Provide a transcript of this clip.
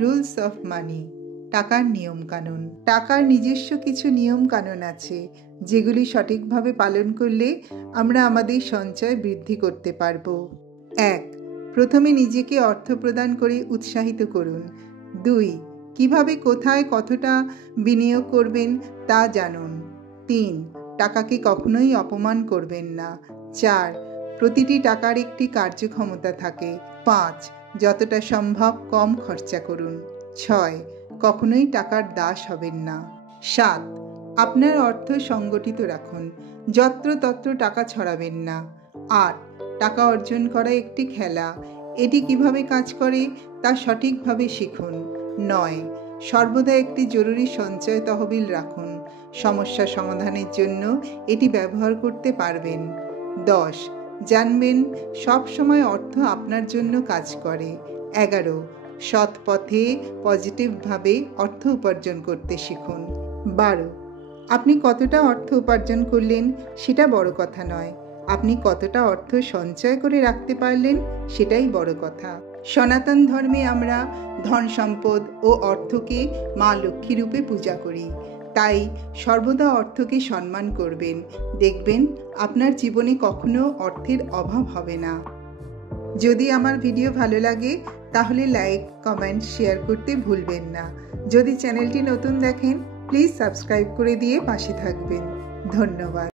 Rules of money, টাকার নিয়মকানুন। টাকার নিজস্ব কিছু নিয়মকানুন আছে যেগুলি সঠিকভাবে পালন করলে আমরা আমাদের সঞ্চয় বৃদ্ধি করতে পারব। 1. প্রথমে নিজেকে অর্থ প্রদান করে উৎসাহিত করুন। 2. কিভাবে কোথায় কতটা বিনিয়োগ করবেন তা জানুন। 3. টাকাকে কখনোই অপমান করবেন না। 4. প্রতিটি টাকার একটি কার্যক্ষমতা থাকে। 5. যতটা সম্ভব কম খরচা করুন। 6. কখনোই টাকার দাস হবেন না। 7. আপনার অর্থ সংগঠিত রাখুন, যত্রতত্র টাকা ছড়াবেন না। 8. টাকা অর্জন করা একটি খেলা, এটি কিভাবে কাজ করে তা সঠিকভাবে শিখুন। 9. সর্বদা একটি জরুরি সঞ্চয় তহবিল রাখুন, সমস্যা সমাধানের জন্য এটি ব্যবহার করতে পারবেন। 10. জানবেন সব সময় অর্থ আপনার জন্য কাজ করে। 11. সৎ পথে পজিটিভভাবে অর্থ উপার্জন করতে শিখুন। 12. আপনি কতটা অর্থ উপার্জন করলেন সেটা বড় কথা নয়, আপনি কতটা অর্থ সঞ্চয় করে রাখতে পারলেন সেটাই বড় কথা। সনাতন ধর্মে আমরা ধন সম্পদ ও অর্থকে মা লক্ষ্মী রূপে পূজা করি, তাই সর্বদা অর্থকে সম্মান করবেন, দেখবেন আপনার জীবনে কখনো অর্থের অভাব হবে না। যদি আমার ভিডিও ভালো লাগে তাহলে লাইক, কমেন্ট, শেয়ার করতে ভুলবেন না। যদি চ্যানেলটি নতুন দেখেন প্লিজ সাবস্ক্রাইব করে দিয়ে পাশে থাকবেন। ধন্যবাদ।